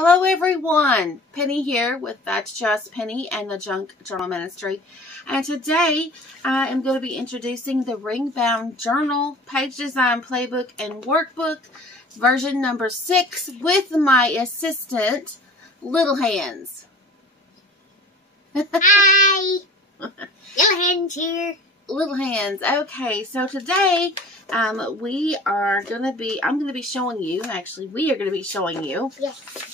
Hello everyone, Penny here with That's Just Penny and the Junk Journal Ministry. And today I am going to be introducing the ring bound journal, page design playbook and workbook version number 6 with my assistant, Little Hands. Hi! Little Hands here. Little Hands. Okay, so today I'm going to be showing you, actually we are going to be showing you. Yes.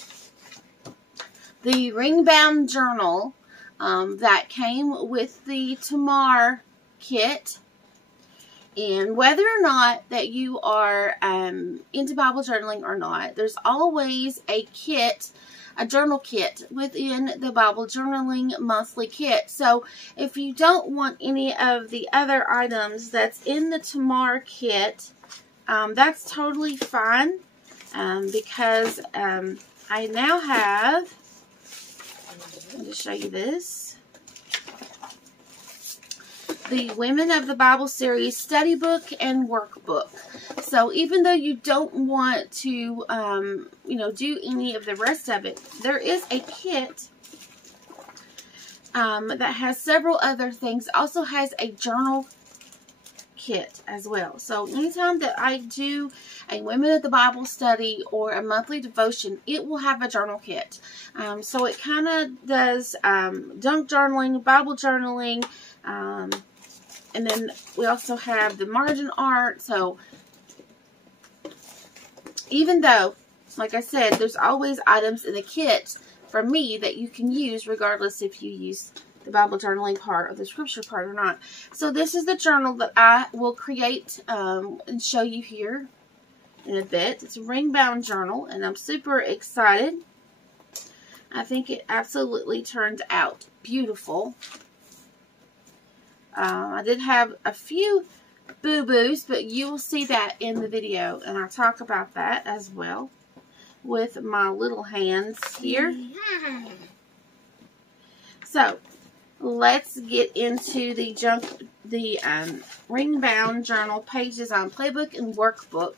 The ring bound journal that came with the Tamar kit. And whether or not that you are into Bible journaling or not, there's always a kit, a journal kit within the Bible journaling monthly kit. So if you don't want any of the other items that's in the Tamar kit, that's totally fine because I now have, I'll just show you this, the Women of the Bible series study book and workbook. So even though you don't want to, do any of the rest of it, there is a kit that has several other things. Also has a journal kit as well. So anytime that I do a Women of the Bible study or a monthly devotion, it will have a journal kit. So it kind of does junk journaling, Bible journaling, and then we also have the margin art. So even though, like I said, there's always items in the kit for me that you can use regardless if you use the Bible journaling part or the scripture part or not. So this is the journal that I will create and show you here in a bit. It's a ring bound journal and I'm super excited. I think it absolutely turned out beautiful. I did have a few boo-boos, but you will see that in the video, and I'll talk about that as well with my little hands here. So let's get into the ring bound journal page design playbook and workbook,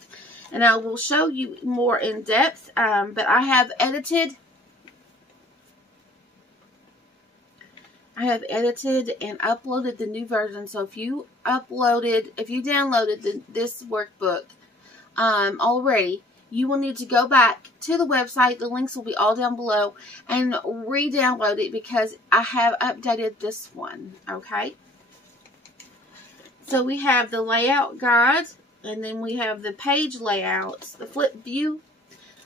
and I will show you more in depth. But I have edited and uploaded the new version. So if you downloaded this workbook already, you will need to go back to the website. The links will be all down below and re-download it because I have updated this one. Okay. So we have the layout guide, and then we have the page layouts, the flip view.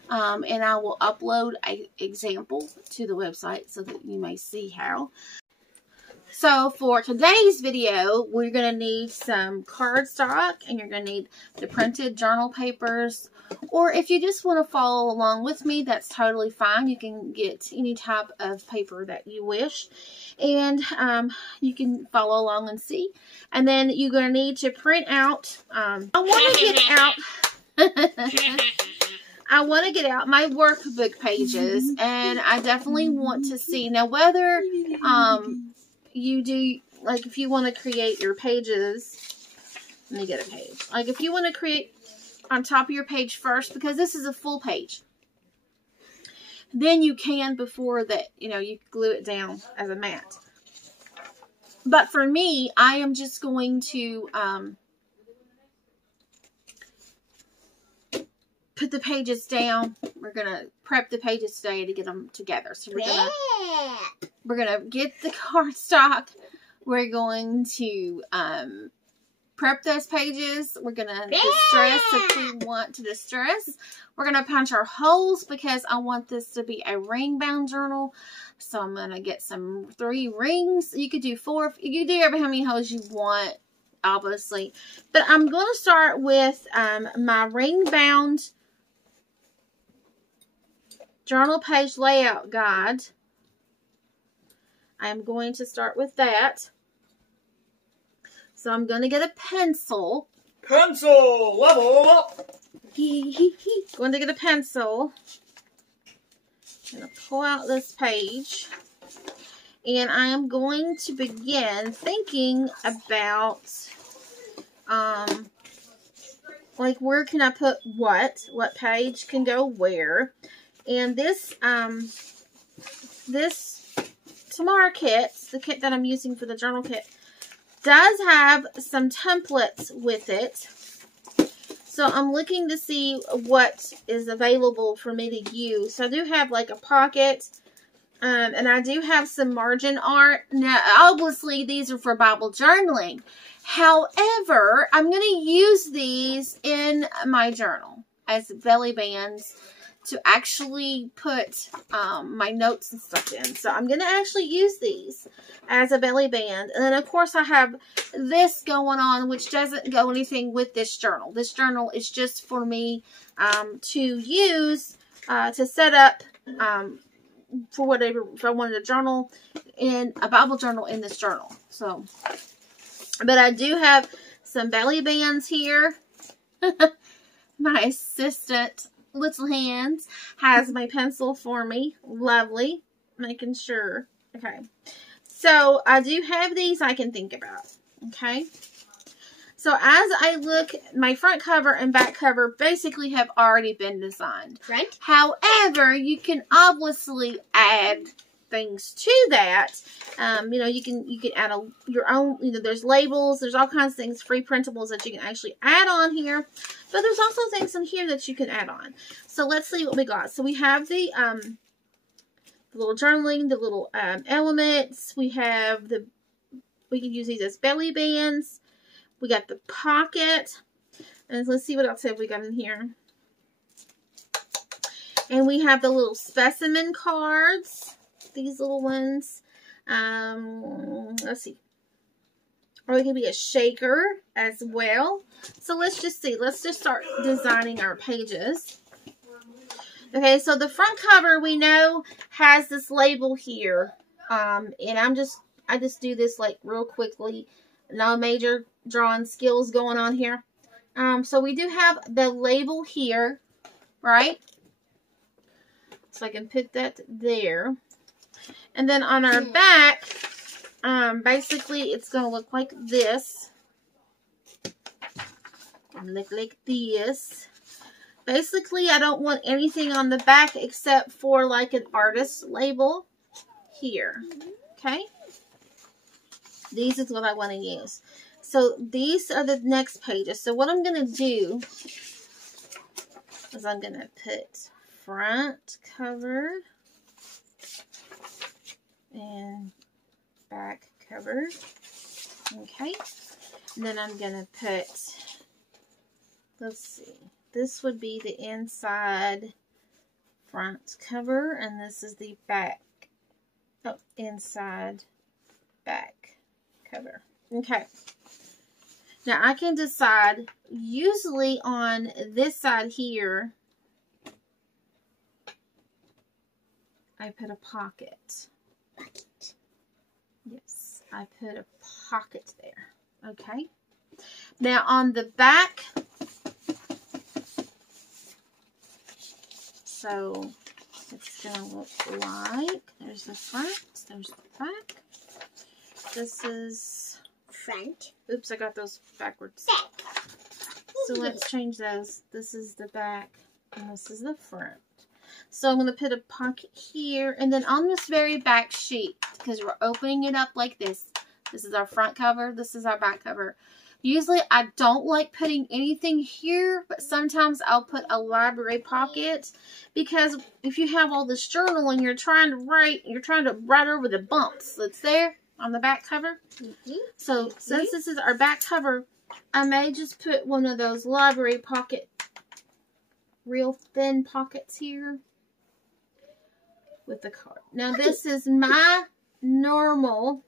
And I will upload an example to the website so that you may see how. So for today's video, we're going to need some cardstock, and you're going to need the printed journal papers. Or if you just want to follow along with me, that's totally fine. You can get any type of paper that you wish. And you can follow along and see. And then you're going to need to print out, I want to get out my workbook pages. And I definitely want to see, now whether you do, like if you want to create your pages, let me get a page. Like if you want to create on top of your page first, because this is a full page, then you can before that, you glue it down as a mat. But for me, I am just going to put the pages down. We're going to prep the pages today to get them together. So we're going to get the cardstock. We're going to prep those pages. We're going to distress if we want to distress. We're going to punch our holes because I want this to be a ring bound journal. So I'm going to get 3 rings. You could do 4. You can do how many holes you want, obviously. But I'm going to start with my ring bound journal page layout guide. I'm going to start with that. So I'm going to get a pencil. Pencil, level up. Going to get a pencil. I'm going to pull out this page. And I am going to begin thinking about, like, where can I put what? What page can go where? And this Tamar kit, the kit that I'm using for the journal kit, does have some templates with it. So I'm looking to see what is available for me to use. So I do have like a pocket, and I do have some margin art. Now, obviously, these are for Bible journaling. However, I'm going to use these in my journal as belly bands to actually put my notes and stuff in. So I'm going to actually use these as a belly band. And then, of course, I have this going on, which doesn't go anything with this journal. This journal is just for me to use to set up for whatever, if I wanted a journal, in a Bible journal in this journal. So, but I do have some belly bands here. My assistant, Little Hands, has my pencil for me. Lovely. Making sure. Okay. So, I do have these I can think about. Okay. So, as I look, my front cover and back cover basically have already been designed. Right. However, you can obviously add things to that. You know, you can add your own, you know, there's labels, there's all kinds of things, free printables that you can actually add on here. But there's also things in here that you can add on. So let's see what we got. So we have the little journaling, the little elements. We have we can use these as belly bands. We got the pocket. And let's see what else have we got in here. And we have the little specimen cards. These little ones. Let's see. Or it can be a shaker as well. So let's just see. Let's just start designing our pages. Okay, so the front cover we know has this label here. And I just do this like real quickly. No major drawing skills going on here. So we do have the label here, right? So I can put that there. And then on our back, basically it's going to look like this. Look like this. Basically, I don't want anything on the back except for like an artist label here. Okay? These is what I want to use. So these are the next pages. So what I'm going to do is I'm going to put front cover and back cover. Okay. And then I'm going to put, let's see, this would be the inside front cover, and this is the back, inside back cover. Okay. Now I can decide, usually on this side here, I put a pocket. Yes, I put a pocket there. Okay. Now on the back, so it's going to look like, there's the front, there's the back. This is front. Oops, I got those backwards. Back. So let's change those. This is the back and this is the front. So I'm going to put a pocket here, and then on this very back sheet, because we're opening it up like this. This is our front cover. This is our back cover. Usually I don't like putting anything here, but sometimes I'll put a library pocket, because if you have all this journal and you're trying to write over the bumps that's there on the back cover. So since this is our back cover, I may just put one of those library pocket, real thin pockets here with the card. Now this is my normal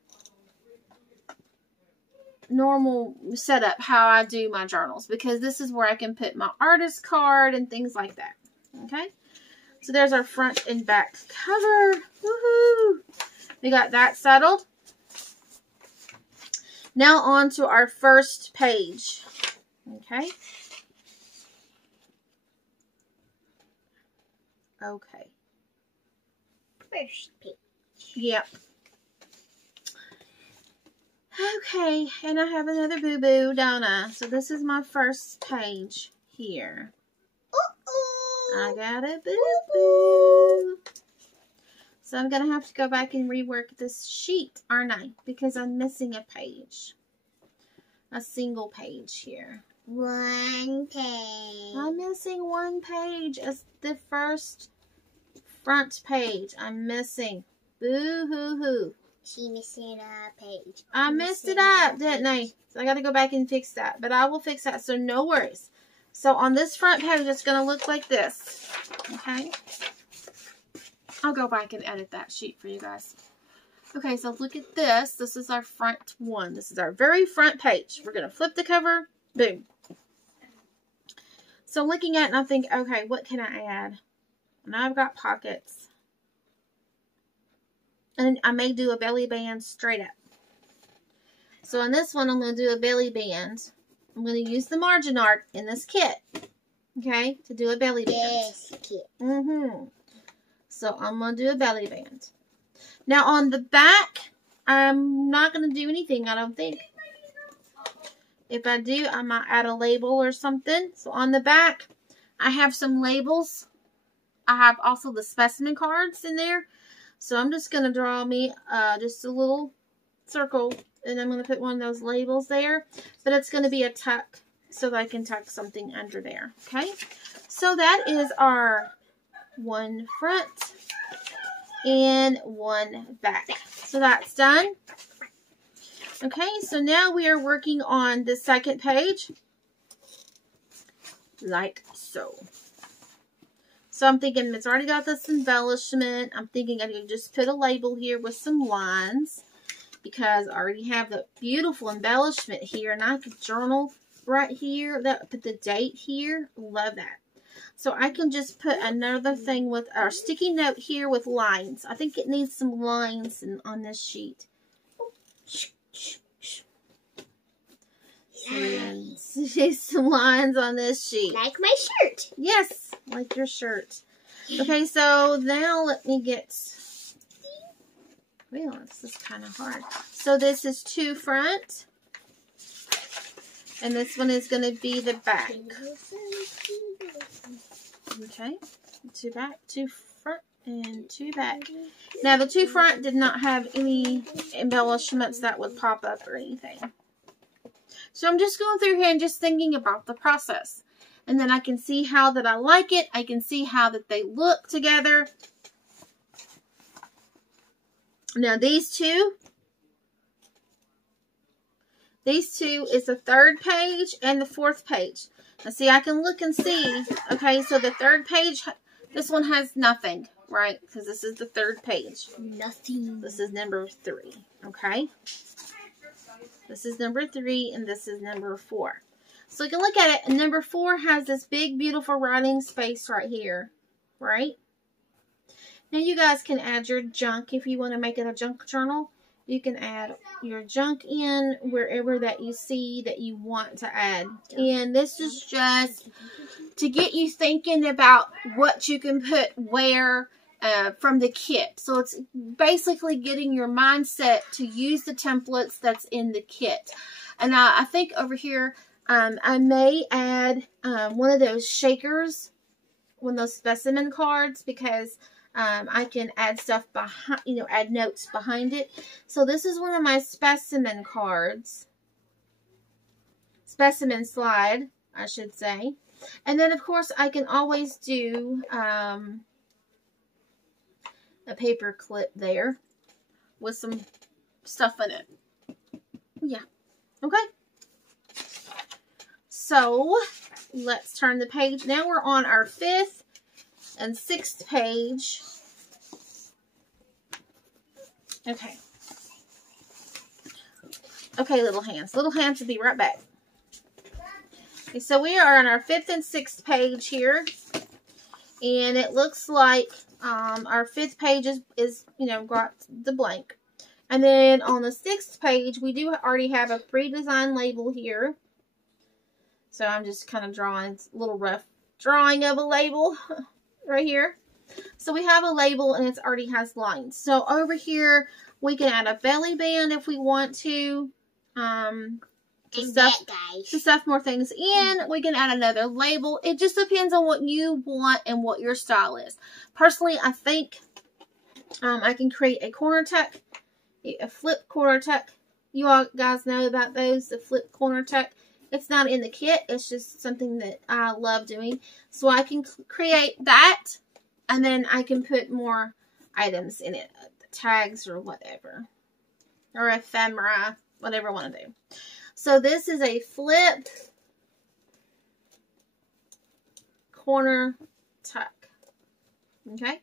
setup, how I do my journals, because this is where I can put my artist card and things like that. Okay, so there's our front and back cover. Woohoo! We got that settled. Now on to our first page. Okay. Okay. First page. Yep. Okay, and I have another boo-boo, don't I? So this is my first page here. I got a boo-boo. So I'm going to have to go back and rework this sheet, aren't I? Because I'm missing a page. A single page here. One page. I'm missing one page. It's the first front page. I'm missing. Boo-hoo-hoo. She missing a page. I messed it up, didn't I? So I got to go back and fix that. But I will fix that, so no worries. So on this front page, it's going to look like this. Okay? I'll go back and edit that sheet for you guys. Okay, so look at this. This is our front one. This is our very front page. We're going to flip the cover. Boom. So looking at it, and I think, okay, what can I add? Now I've got pockets. And I may do a belly band straight up. So on this one, I'm going to do a belly band. I'm going to use the margin art in this kit. Okay, to do a belly band. Yes, kit. So I'm going to do a belly band. Now on the back, I'm not going to do anything, I don't think. If I do, I might add a label or something. So on the back, I have some labels. I have also the specimen cards in there. So I'm just going to draw me just a little circle. And I'm going to put one of those labels there. But it's going to be a tuck so that I can tuck something under there. Okay. So that is our one front and one back. So that's done. Okay, so now we are working on the second page, like so. So I'm thinking it's already got this embellishment. I'm thinking I can just put a label here with some lines because I already have the beautiful embellishment here, and I could journal right here. Put the date here. Love that. So I can just put another thing with our sticky note here with lines. I think it needs some lines on this sheet. Some lines on this sheet. Like my shirt. Yes, like your shirt. Okay, so now let me get... Well, this is kind of hard. So this is two front. And this one is going to be the back. Okay, two back, two front, and two back. Now, the two front did not have any embellishments that would pop up or anything. So I'm just going through here and just thinking about the process. And then I can see how that I like it. I can see how that they look together. Now these two is the third page and the fourth page. Now see, I can look and see. Okay, so the third page, this one has nothing, right? Because this is the third page. Nothing. This is number 3, okay? This is number 3, and this is number 4. So you can look at it, and number 4 has this big, beautiful writing space right here, right? Now you guys can add your junk if you want to make it a junk journal. You can add your junk in wherever that you see that you want to add. And this is just to get you thinking about what you can put where from the kit. So it's basically getting your mindset to use the templates that's in the kit. And I think over here, I may add one of those shakers, one of those specimen cards, because I can add stuff behind, add notes behind it. So this is one of my specimen cards. Specimen slide, I should say. And then, of course, I can always do a paper clip there with some stuff in it. Yeah. Okay. So, let's turn the page. Now we're on our 5th and 6th page. Okay. Okay, little hands. Little hands will be right back. Okay, so we are on our 5th and 6th page here. And it looks like our 5th page is got the blank. And then on the 6th page, we do already have a pre-designed label here. So I'm just kind of drawing a little rough drawing of a label right here. So we have a label and it already has lines. So over here, we can add a belly band if we want to. To stuff more things in. We can add another label. It just depends on what you want and what your style is. Personally, I think I can create a corner tuck, a flip corner tuck. You all guys know about those, the flip corner tuck. It's not in the kit. It's just something that I love doing. So I can create that, and then I can put more items in it, tags or whatever, or ephemera, whatever I want to do. So this is a flip corner tuck. Okay.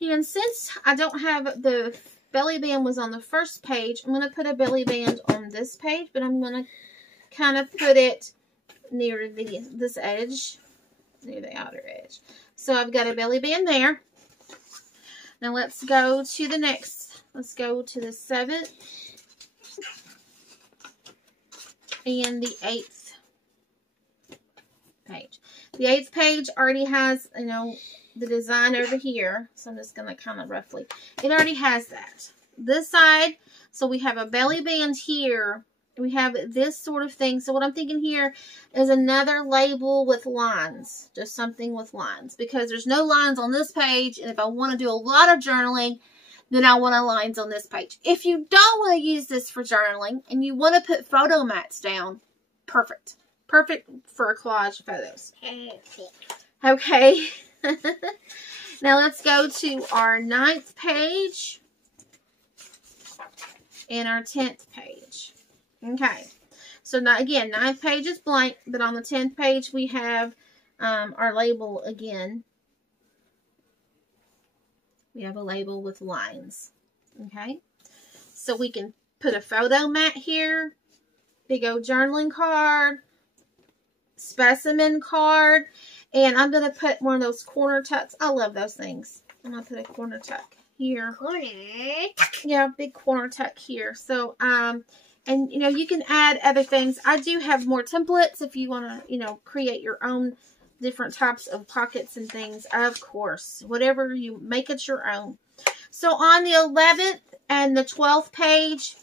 And since I don't have the belly band was on the first page, I'm going to put a belly band on this page, but I'm going to kind of put it near this edge, near the outer edge. So I've got a belly band there. Now let's go to the next. Let's go to the 7th and the 8th page. The 8th page already has, you know, the design over here. So I'm just going to kind of roughly. It already has that. This side, so we have a belly band here. We have this sort of thing. So what I'm thinking here is another label with lines. Just something with lines. Because there's no lines on this page. And if I want to do a lot of journaling, then I want lines on this page. If you don't want to use this for journaling and you want to put photo mats down, perfect. Perfect for collage photos. Perfect. Okay. Now let's go to our 9th page and our 10th page. Okay. So now again, 9th page is blank, but on the 10th page we have our label again. We have a label with lines. Okay. So we can put a photo mat here, big old journaling card, specimen card, and I'm going to put one of those corner tucks. I love those things. I'm going to put a corner tuck here. Corner tuck. Yeah, big corner tuck here. So, and you know, you can add other things. I do have more templates if you want to, you know, create your own different types of pockets and things. Of course, whatever you make it your own. So on the 11th and the 12th page,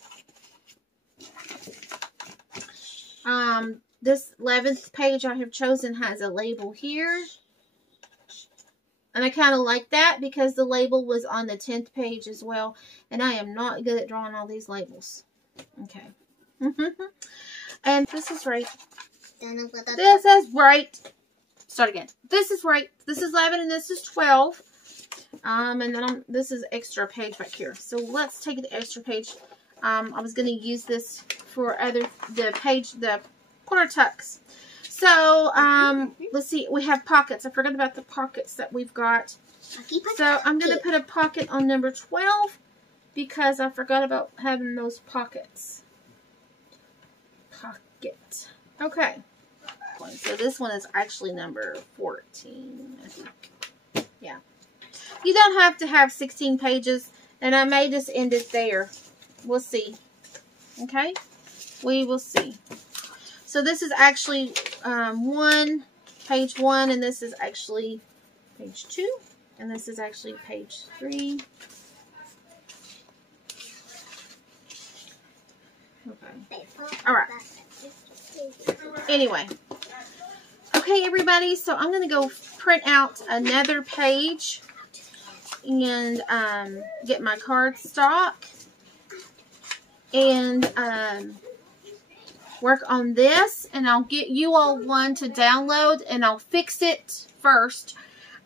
this 11th page I have chosen has a label here. And I kind of like that because the label was on the 10th page as well. And I am not good at drawing all these labels. Okay. And this is right. This is right. Start again. This is right. This is 11 and this is 12. And then this is extra page back here. So let's take the extra page. I was going to use this for the corner tucks. So, let's see. We have pockets. I forgot about the pockets that we've got. So, I'm going to put a pocket on number 12 because I forgot about having those pockets. Pocket. Okay. So, this one is actually number 14, I think. Yeah. You don't have to have 16 pages, and I may just end it there. We'll see. Okay? We will see. So this is actually page 1, and this is actually page 2, and this is actually page 3. Okay. All right. Anyway. Okay, everybody. So I'm going to go print out another page and get my cardstock and work on this, and I'll get you all one to download, and I'll fix it first.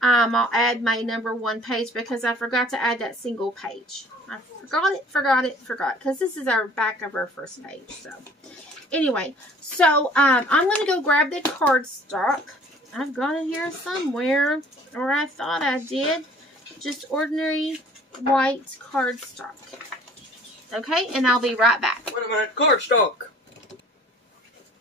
I'll add my number 1 page because I forgot to add that single page. I forgot, because this is our back of our first page. So anyway, so I'm going to go grab the cardstock. I've got it here somewhere, or I thought I did. Just ordinary white cardstock. Okay, and I'll be right back. Wait a minute, cardstock.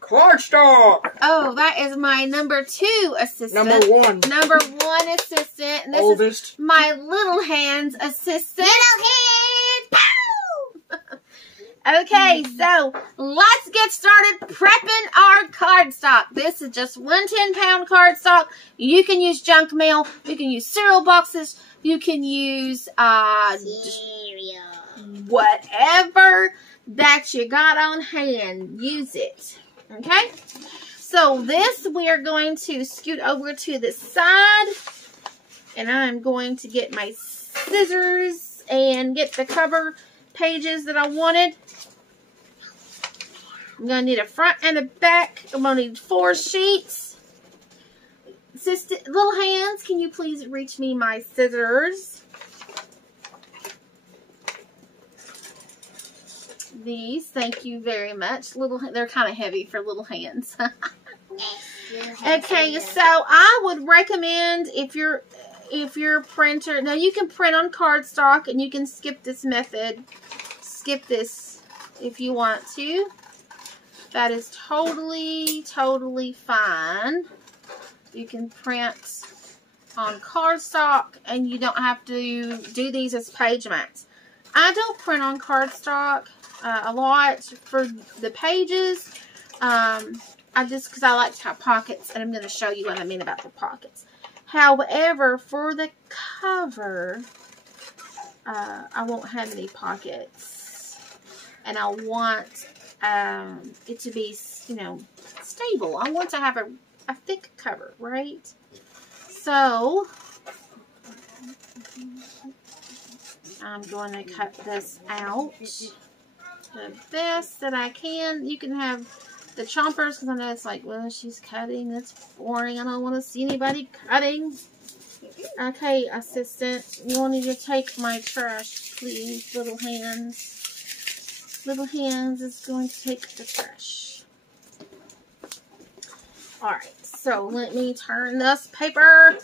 Cardstock. Oh, that is my number 2 assistant. Number 1. Number 1 assistant. And this Oldest. is my little hands assistant. Little hands. Pow! Okay, so let's get started prepping our cardstock. This is just 1 10-pound cardstock. You can use junk mail. You can use cereal boxes. You can use Cereal. whatever that you got on hand. Use it. Okay, so this we are going to scoot over to the side, and I'm going to get my scissors and get the cover pages that I wanted. I'm going to need a front and a back. I'm going to need 4 sheets. Little hands, can you please reach me my scissors? These, thank you very much. They're kind of heavy for little hands. Okay, so I would recommend if your printer, now you can print on cardstock and you can skip this method. Skip this if you want to. That is totally fine. You can print on cardstock and you don't have to do these as page mats. I don't print on cardstock a lot for the pages. Because I like to have pockets, and I'm going to show you what I mean about the pockets. However, for the cover, I won't have any pockets, and I want it to be, stable. I want to have a thick cover, right? So, I'm going to cut this out the best that I can. You can have the chompers, because I know it's like, well, she's cutting. That's boring. I don't want to see anybody cutting. Okay, assistant, you want me to take my trash, please, little hands. Little hands is going to take the trash. Alright, so let me turn this paper.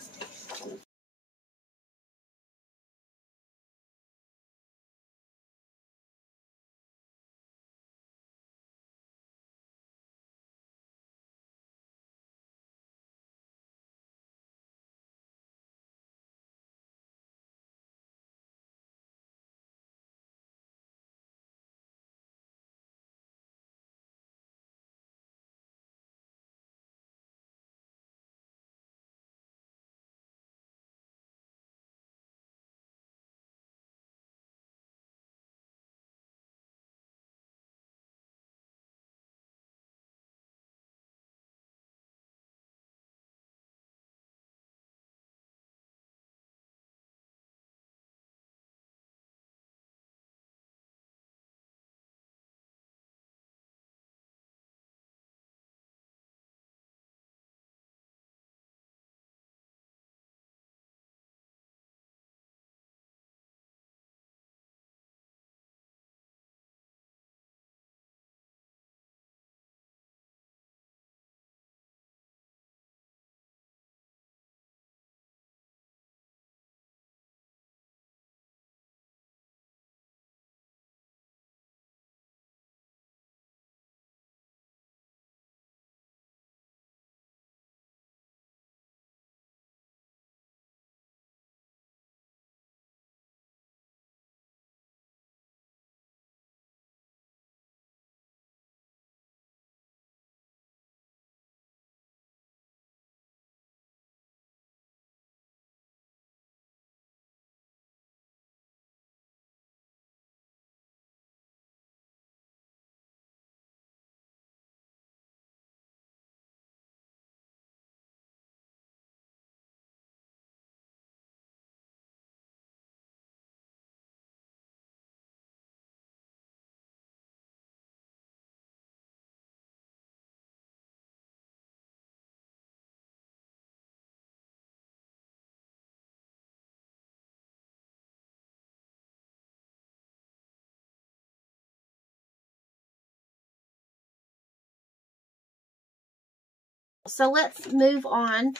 So let's move on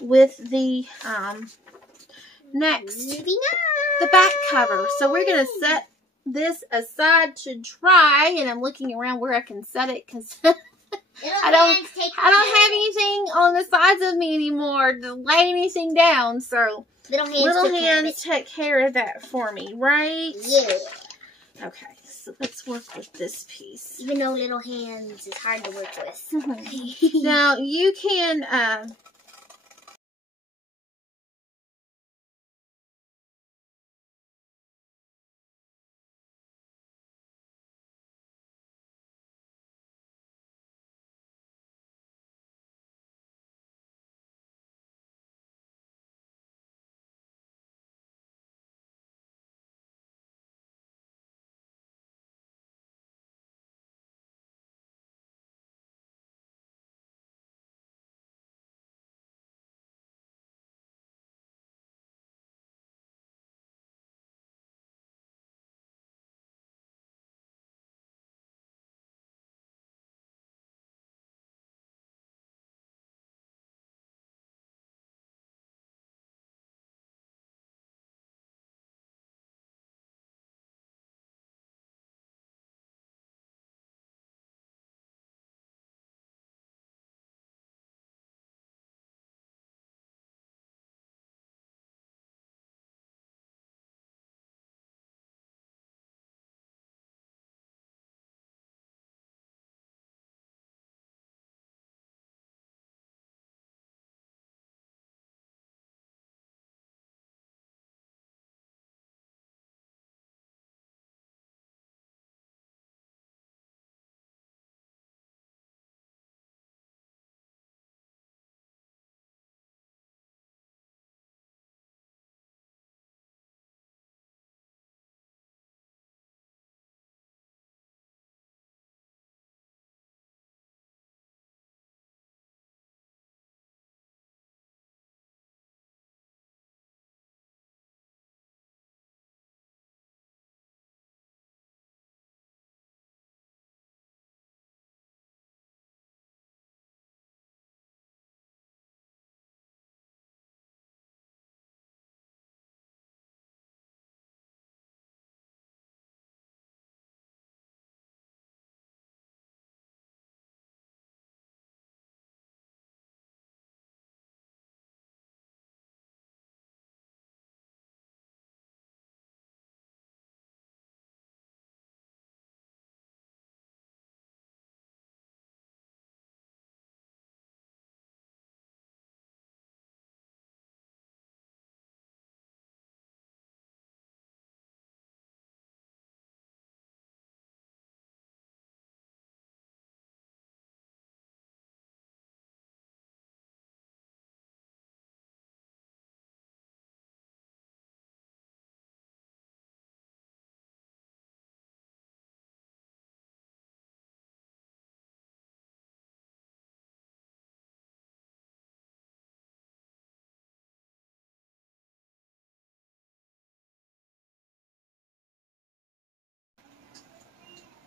with the next, the back cover. So we're going to set this aside to dry, and I'm looking around where I can set it because I don't have anything on the sides of me anymore to lay anything down. So little hands take care of that for me, right? Yeah. Okay, so let's work with this piece. Even though little hands is hard to work with. Now you can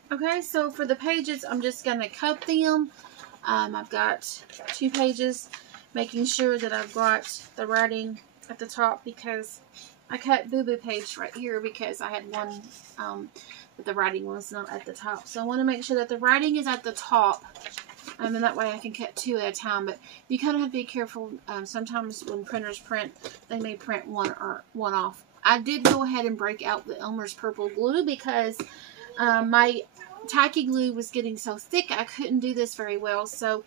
Okay, so for the pages, I'm just going to cut them. I've got 2 pages, making sure that I've got the writing at the top, because I cut Boo Boo page right here because I had one but the writing was not at the top. So I want to make sure that the writing is at the top, and that way I can cut 2 at a time. But you kind of have to be careful. Sometimes when printers print, they may print one off. I did go ahead and break out the Elmer's purple glue because my tacky glue was getting so thick I couldn't do this very well. So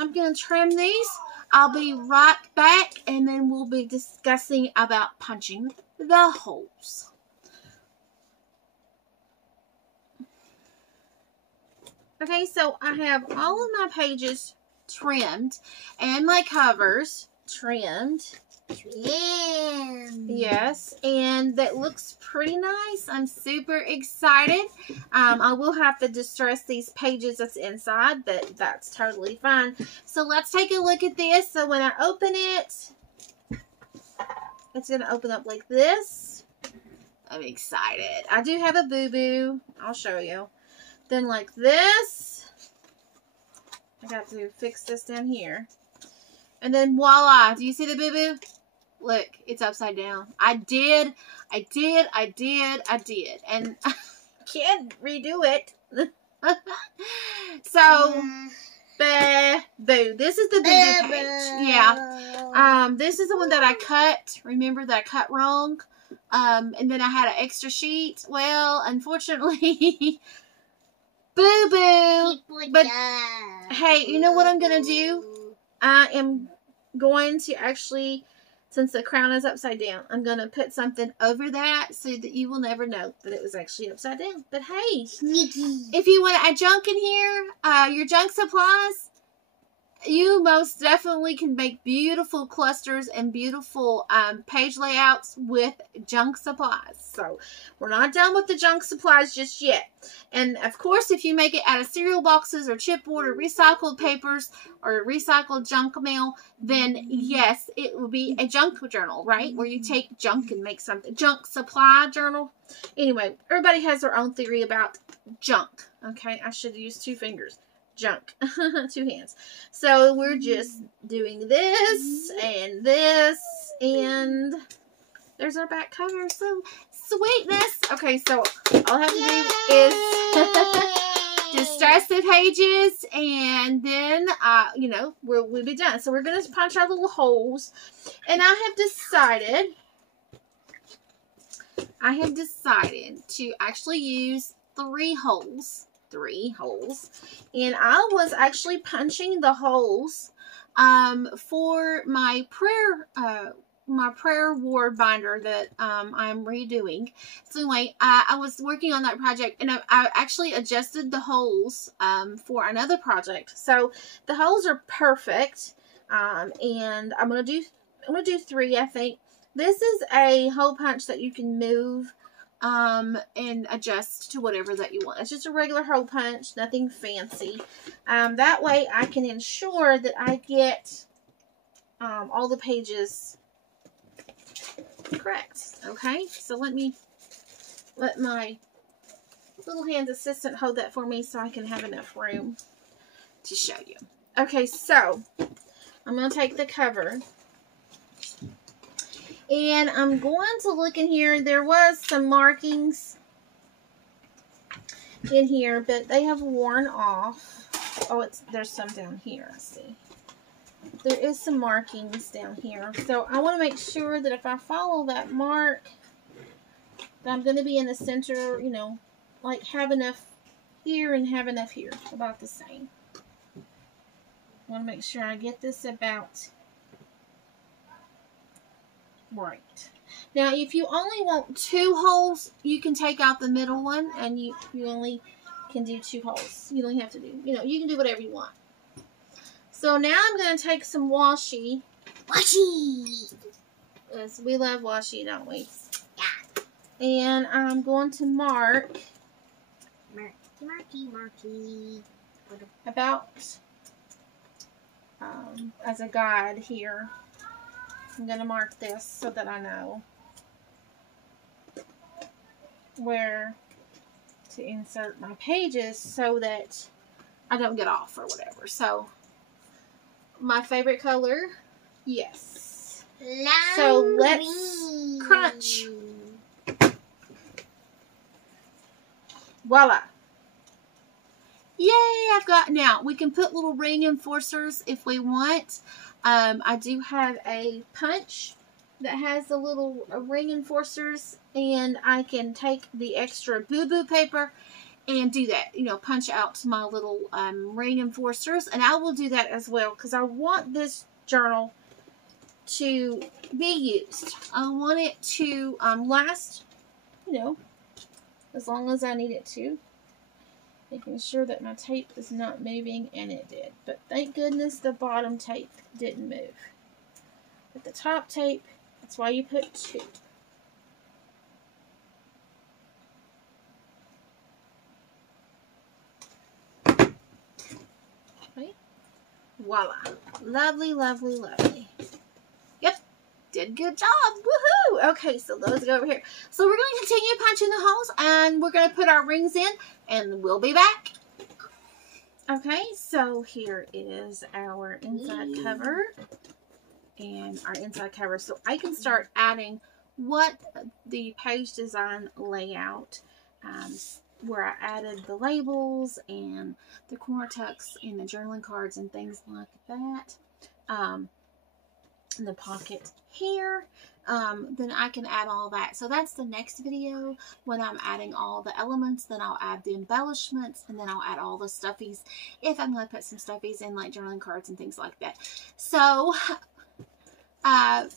I'm going to trim these. I'll be right back, and then we'll be discussing about punching the holes. Okay, so I have all of my pages trimmed and my covers trimmed. Yes, and that looks pretty nice. I'm super excited. I will have to distress these pages that's inside, but that's totally fine. So let's take a look at this. So when I open it, it's going to open up like this. I'm excited. I do have a boo-boo. I'll show you. Then like this. I got to fix this down here. And then voila. Do you see the boo-boo? Look, it's upside down. I did. And I can't redo it. So, boo. This is the boo-boo page. Yeah. This is the one that I cut. Remember that I cut wrong? And then I had an extra sheet. Well, unfortunately, boo-boo. But, hey, you know what I'm going to do? I am going to actually, since the crown is upside down, I'm going to put something over that so that you will never know that it was actually upside down. But hey, Sneaky. If you want to add junk in here, your junk supplies, you most definitely can make beautiful clusters and beautiful page layouts with junk supplies. So we're not done with the junk supplies just yet. And of course, if you make it out of cereal boxes or chipboard or recycled papers or recycled junk mail, then yes, it will be a junk journal, right? Where you take junk and make something. Junk supply journal. Anyway, everybody has their own theory about junk. Okay, I should use 2 fingers. Junk. 2 hands. So we're just doing this, and there's our back cover. So sweetness. Okay, so all I have to do is distress the pages, and then you know, we'll be done. So we're gonna punch our little holes, and I have decided to actually use 3 holes. 3 holes, and I was actually punching the holes for my prayer my prayer ward binder that I'm redoing. So anyway, I was working on that project, and I actually adjusted the holes for another project. So the holes are perfect, and I'm gonna do 3, I think. This is a hole punch that you can move and adjust to whatever that you want. It's just a regular hole punch, nothing fancy. That way I can ensure that I get all the pages correct. Okay, so let my little hands assistant hold that for me so I can have enough room to show you. Okay, so I'm going to take the cover, and I'm going to look in here. There was some markings in here, but they have worn off. Oh, there's some down here. I see. There is some markings down here. So I want to make sure that if I follow that mark, that I'm going to be in the center, you know, like have enough here and have enough here. About the same. I want to make sure I get this about right. Now, if you only want 2 holes, you can take out the middle one, and you only can do 2 holes. You don't have to do, you know, you can do whatever you want. So now I'm going to take some washi. Washi! Yes, we love washi, don't we? Yeah. And I'm going to mark Marky. about as a guide here. I'm going to mark this so that I know where to insert my pages so that I don't get off or whatever. So my favorite color, yes. So let's crunch. Voila. Yay, I've got, now we can put little ring enforcers if we want. I do have a punch that has the little ring enforcers, and I can take the extra boo-boo paper and do that, you know, punch out my little ring enforcers, and I will do that as well because I want this journal to be used. I want it to last, you know, as long as I need it to. Making sure that my tape is not moving, and it did. But thank goodness the bottom tape didn't move. But the top tape, that's why you put 2. Okay. Voila. Lovely, lovely, lovely. Yep. Did good job. Woohoo! Okay, so those go over here. So we're going to continue punching the holes, and we're going to put our rings in, and we'll be back. Okay, so here is our inside cover and our inside cover. So I can start adding what the page design layout, where I added the labels and the corner tucks and the journaling cards and things like that. In the pocket here, then I can add all that. So that's the next video when I'm adding all the elements. Then I'll add the embellishments, and then I'll add all the stuffies if I'm going to put some stuffies in, like journaling cards and things like that. So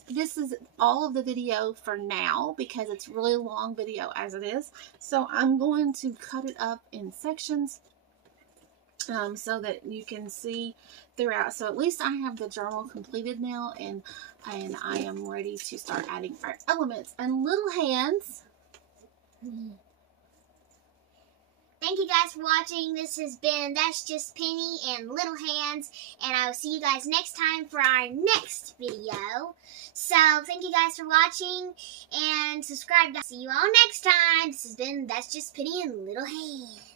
this is all of the video for now because it's a really long video as it is. So I'm going to cut it up in sections so that you can see throughout. So at least I have the journal completed now, and I am ready to start adding our elements. And little hands. Thank you guys for watching. This has been That's Just Penny and Little Hands, and I will see you guys next time for our next video. So thank you guys for watching, and subscribe. See you all next time. This has been That's Just Penny and Little Hands.